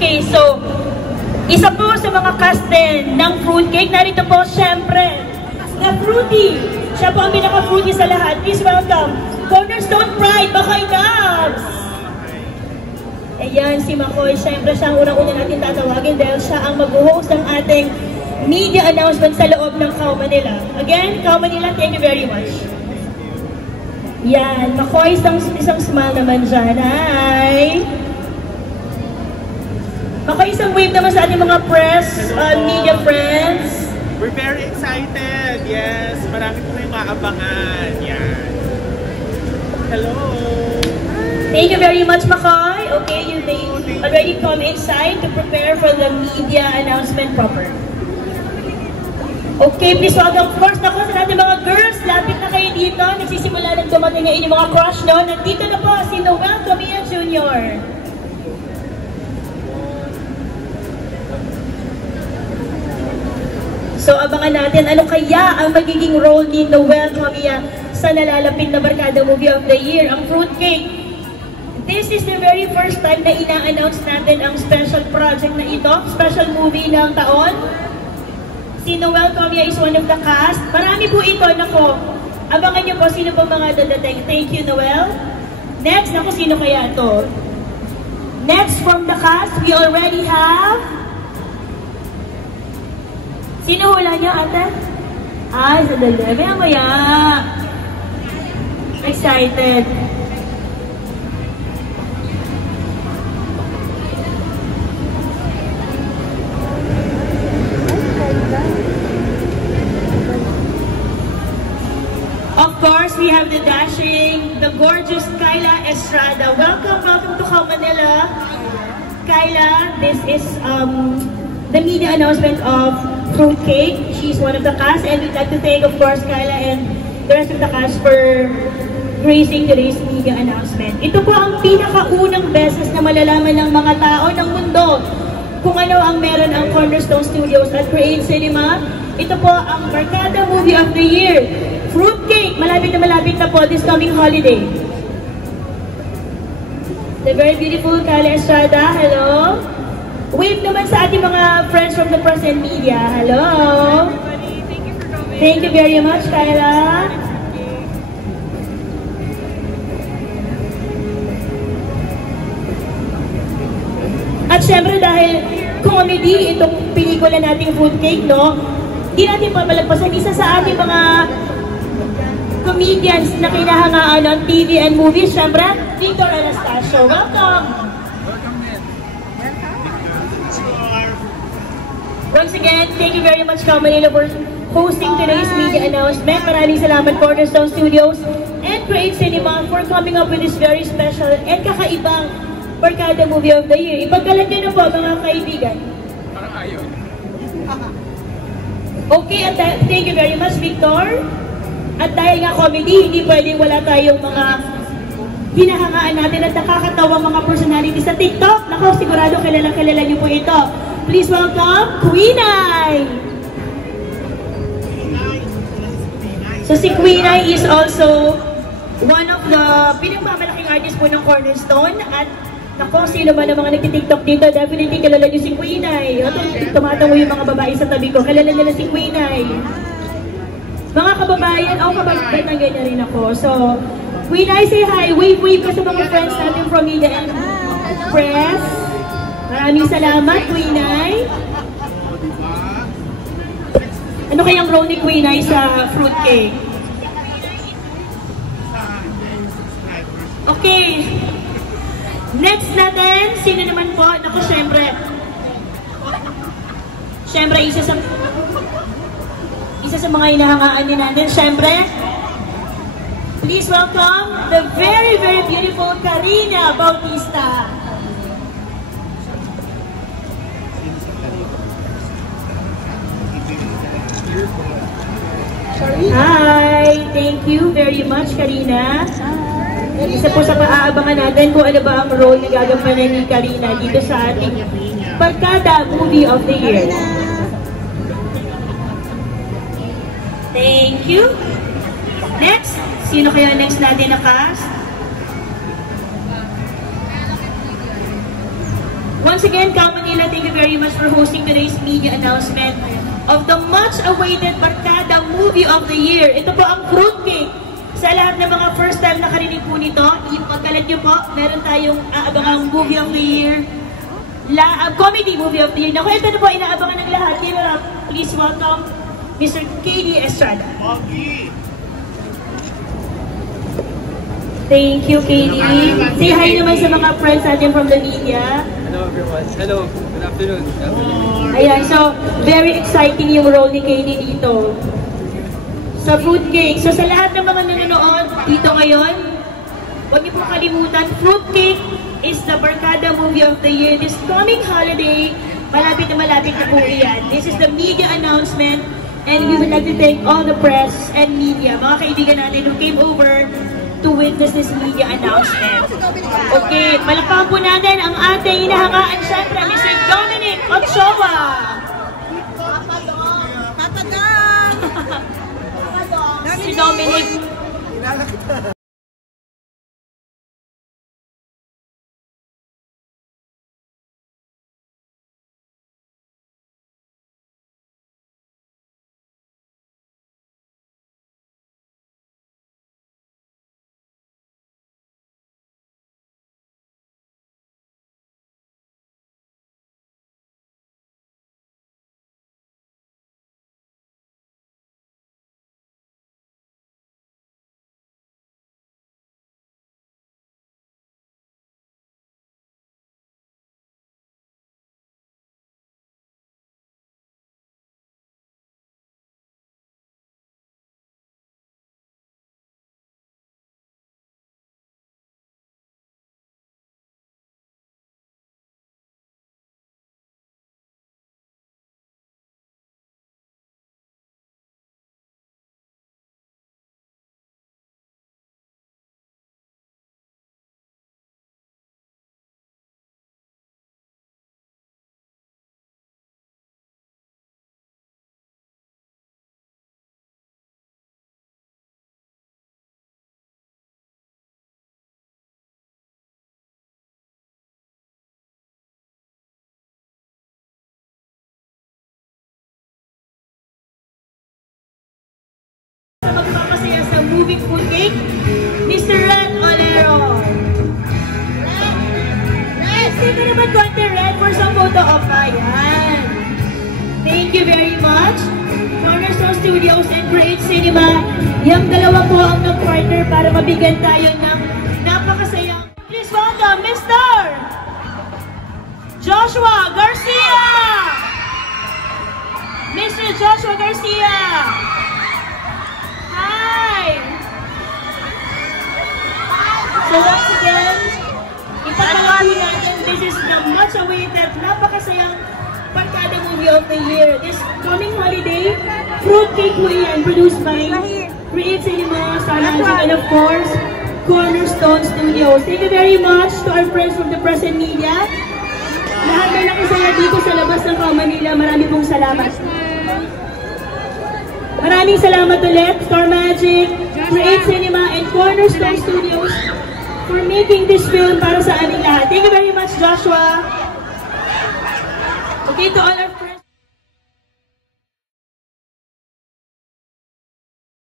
Okay, so, isa po sa mga cast din ng fruitcake. Narito po, syempre, na fruity. Siya po ang pinaka-fruity sa lahat. Please welcome, Cornerstone Pride, Makoy Dubs! Ayan, si Makoy, syempre siya ang unang-una natin tatawagin dahil siya ang mag-host ng ating media announcement sa loob ng Kao Manila. Again, Kao Manila, thank you very much. Yan, Makoy, isang smile naman dyan. Hi! Makoy, isang wave naman sa ating mga press, media friends. We're very excited. Yes, marami po yung maabangan. Yan. Hello. Thank you very much, Makoy. Okay, you may already come inside to prepare for the media announcement proper. Okay, please welcome, of course, naku, sa natin mga girls, lapit na kayo dito. Nagsisimula ng dumating ang inyong mga crush, no? Nandito na po si Noel Camilla Jr. So, abangan natin ano kaya ang magiging role ni Noel Camilla sa nalalapit na Barkada Movie of the Year, ang Fruitcake. This is the very first time na ina-announce natin ang special project na ito, special movie ng taon. Si Noel Camilla is one of the cast. Marami po ito, nako. Abangan niyo po sino po mga dadating. Thank you, Noel. Next, nako, sino kaya to? Next from the cast, we already have... Sino hula niyo, ate? Ay, sa dalabi. Maya. Excited. Of course, we have the dashing, the gorgeous Kyla Estrada. Welcome to Kao Manila. Kyla, this is the media announcement of Fruitcake. She's one of the cast, and we'd like to thank, of course, Kyla and the rest of the cast for gracing today's media announcement. Ito po ang pinakaunang beses na malalaman ng mga tao ng mundo kung ano ang meron ang Cornerstone Studios at Create Cinema. Ito po ang Barkada Movie of the Year, Fruitcake. Malapit na po this coming holiday. The very beautiful Kyla Estrada, hello. Wave naman sa ating mga friends from the press and media. Hello. Everybody, thank you for coming. Thank you very much, Kyla. At syempre dahil comedy itong pelikula nating Fruitcake, no? Hindi natin pamalagpasan isa sa ating mga comedians na kinahangaan ng TV and movies. Syempre, Victor Anastasio. Welcome! Once again, thank you very much, Kao Manila, for hosting today's media announcement. Maraming salamat, Cornerstone Studios and Create Cinema for coming up with this very special and kakaibang Barkada Movie of the Year. Ipagkalat nyo na po, mga kaibigan. Parang ayaw. Okay, at thank you very much, Victor. At dahil nga comedy, hindi pwedeng wala tayong mga hinahangaan natin at nakakatawang mga personality sa TikTok. Naku, sigurado kilala niyo po ito. Please welcome, Queenay! So si Queenay is also one of the pinagmamalaking artists po ng Cornerstone. At naku, sino ba ng mga nagtitiktok dito, definitely kilala niyo si Queenay. Tumatango yung mga babae sa tabi ko, kilala nila si Queenay. Mga kababayan, kababayan na ganyan rin ako. So, Queenay, say hi. Wave ka sa mga friends natin from media and press. Maraming salamat, Queenay. Ano kayang role ni Queenay sa Fruitcake? Okay. Next natin, sino naman po? Naku, syempre, isa sa mga hinahangaan din natin. Syempre, please welcome the very, very beautiful Karina Bautista. Hi! Thank you very much, Karina. Isa po sa paaabangan natin kung ano ba ang role na gagampanan ni Karina dito sa ating Barkada Movie of the Year. Thank you. Next, sino kaya next natin na cast? Once again, Ka Manila, thank you very much for hosting today's media announcement of the much-awaited Barkada Movie of the Year. Ito po ang Fruitcake. Sa lahat ng mga first time nakarinig po nito, ipagkalat nyo po, meron tayong aabangang Movie of the Year, Comedy Movie of the Year. Naku, ito na po, inaabangan ng lahat. Please welcome Mr. KD Estrada. Thank you, KD. Say hi naman sa mga friends natin from the media. Hello everyone. Hello. Good afternoon. Ayan, so very exciting yung role ni KD dito sa Fruitcake. So sa lahat ng mga nanonood dito ngayon, huwag niyo pong kalimutan, Fruitcake is the Barkada Movie of the Year. This coming holiday, malapit na po iyan. This is the media announcement and we would like to thank all the press and media, mga kaibigan natin who came over to witness this media announcement. Okay, palakpakan po natin ang ating inahangaan, syempre, Mr. Dominic Ochoa. Si Dominic. Magpapasaya sa moving Fruitcake, Mr. Red Olero. Red! Sino naman konti Red for some photo op? Ayan. Thank you very much. Cornerstone Studios and Create Cinema. Yung dalawa po ang nag-partner para mabigyan tayo ng napakasayang. Please welcome Mr. Joshua Garcia! Mr. Joshua Garcia! Hi! So once again, ipagkalaki natin, this is the much-awaited, napakasayang Barkada Movie of the Year. This coming holiday, Fruitcake po yan, produced by Create Cinema, Star Magic, and of course, Cornerstone Studios. Thank you very much to our friends from the press and media. Lahat na nakisaya dito sa labas ng Ka Manila, marami pong salamat. Maraming salamat ulit, Star Magic, Create Cinema, and Cornerstone Studios for making this film para sa aming lahat. Thank you very much, Joshua. Okay, to all our